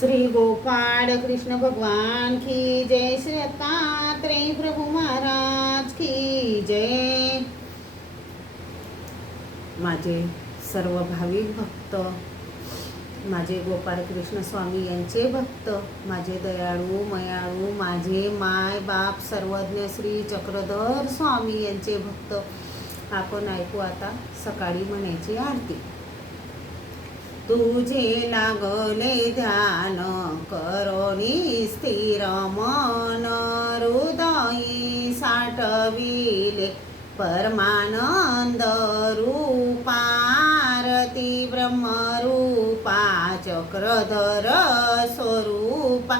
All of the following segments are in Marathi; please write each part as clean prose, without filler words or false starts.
श्री गोपाळ कृष्ण भगवान की जय। श्री दत्तात्रेय प्रभु महाराज की जय। माझे सर्व भाविक भक्त, माझे गोपाळ कृष्ण स्वामी यांचे भक्त, माझे दयाळू मयाळू, माझे माय बाप सर्वज्ञ श्री चक्रधर स्वामी यांचे भक्त, आपण ऐकू आता सकाळी म्हणायची आरती। तुझे लागले ध्यान करोनी स्थिर मन, हृदयी साठविले परमानंद रूपा, आरती ब्रह्मरूपा चक्रधर स्वरूपा,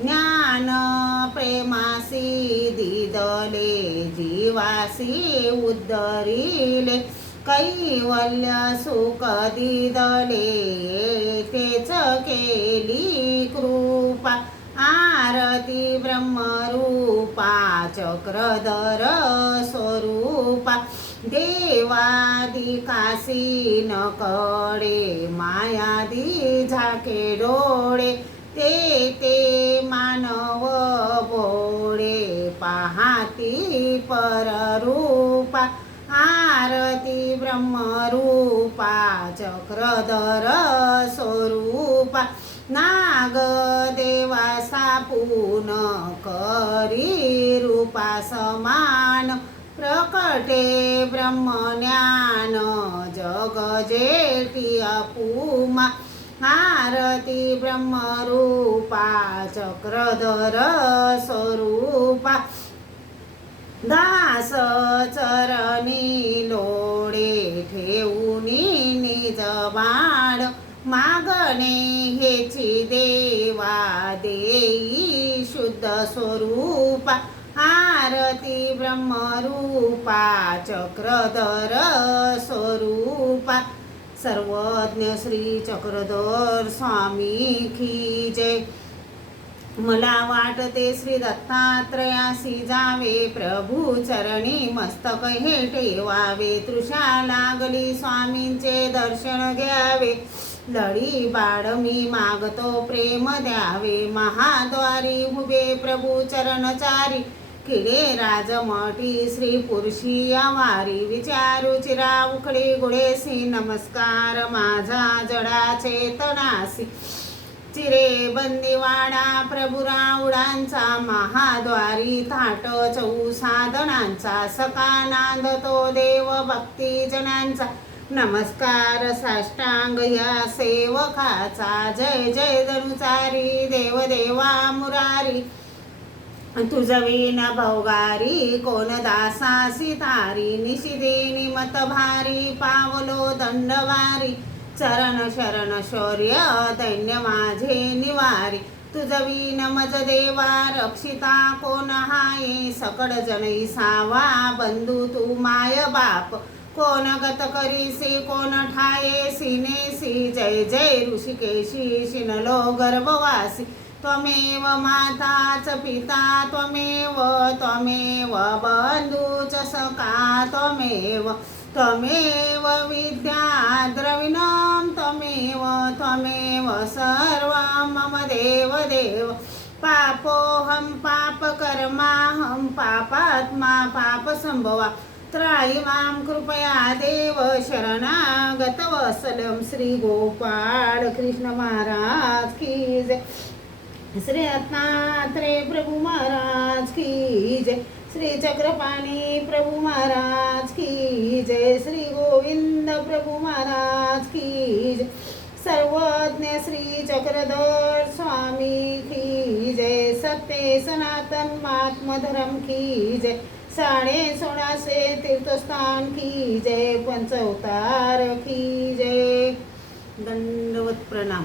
ज्ञान प्रेमासी दिदले जीवासी उद्धरिले, कैवल्य सुख दिदले तेच केली कृपा, आरती ब्रह्मरूपा चक्रधर स्वरूपा, देवादिकासी न कडे मायादी झाके डोळे, ते मानव बोळे पाहाती पररूपा, आरती ब्रह्मरूपा चक्रधर स्वरूपा, नागदेवा सापून करी रूपा समान, प्रकटे ब्रह्मज्ञान जग जेठी अपुमा, आरती ब्रह्मरूपा चक्रधर स्वरूपा, दास चरणी लोळे ठेवूनी निज बाण, मागणे हेची देवा देई शुद्ध स्वरूपा, आरती ब्रह्मरूपा चक्रधर स्वरूपा, सर्वज्ञ श्री चक्रधर स्वामी की जय। मला वाटते श्री दत्तात्रयासी जावे, प्रभू चरणी मस्तक हे ठेवावे, तृषा लागली स्वामींचे दर्शन घ्यावे, लढी बाळ मी मागतो प्रेम द्यावे, महाद्वारी उभे प्रभू चरणचारी, किडे राजमठी श्री पुरुषी आवारी, विचारू चिरा उखडे गुडेसी, नमस्कार माझा जडा चेतनासी, चिरे बंदीवाडा प्रभू राऊडांचा, महाद्वारी थाट चौसाधनांचा, सका नांदतो देव भक्ती जनांचा, नमस्कार साष्टांग या सेवकाचा, जय जय धनुचारी देवदेवा मुरारी, तुझवीन भोगारी कोण दासासी तारी, निशिदिनी मत भारी पावलो दंडवारी, चरण शरण शौर्य दैन्य माझे निवारी, तुझवीन मज देवा रक्षिता कोण हाये, सकळ जनै सावा बंधू तू माय बाप, कोण गत करीसी कोण ठाये सिनेसी, जय जय ऋषिकेशी शिनलो गर्भवासी, त्वमेव माताच पिता त्वमेव, त्वमेव बंधूच सखा त्वमेव, त्वमेव विद्या द्रविणं त्वमेव, त्वमेव सर्वं मम देव देव, पापोऽहं पापकर्माहं पापात्मा पापसंभवा, त्राहि मां कृपया देव शरणागत वत्सलं, श्री गोपाळ कृष्ण महाराज की जय। श्री दत्तात्रेय प्रभु महाराज की जय। श्री चक्रपाणी प्रभु महाराज की जय। श्री गोविंद प्रभु महाराज की जय। सर्वज्ञ श्री चक्रधर स्वामी की जय। सत्य सनातन आत्मधर्म की जय। 16.5 तीर्थस्थान की जय। पंचअवतार की जय। दंडवत प्रणाम।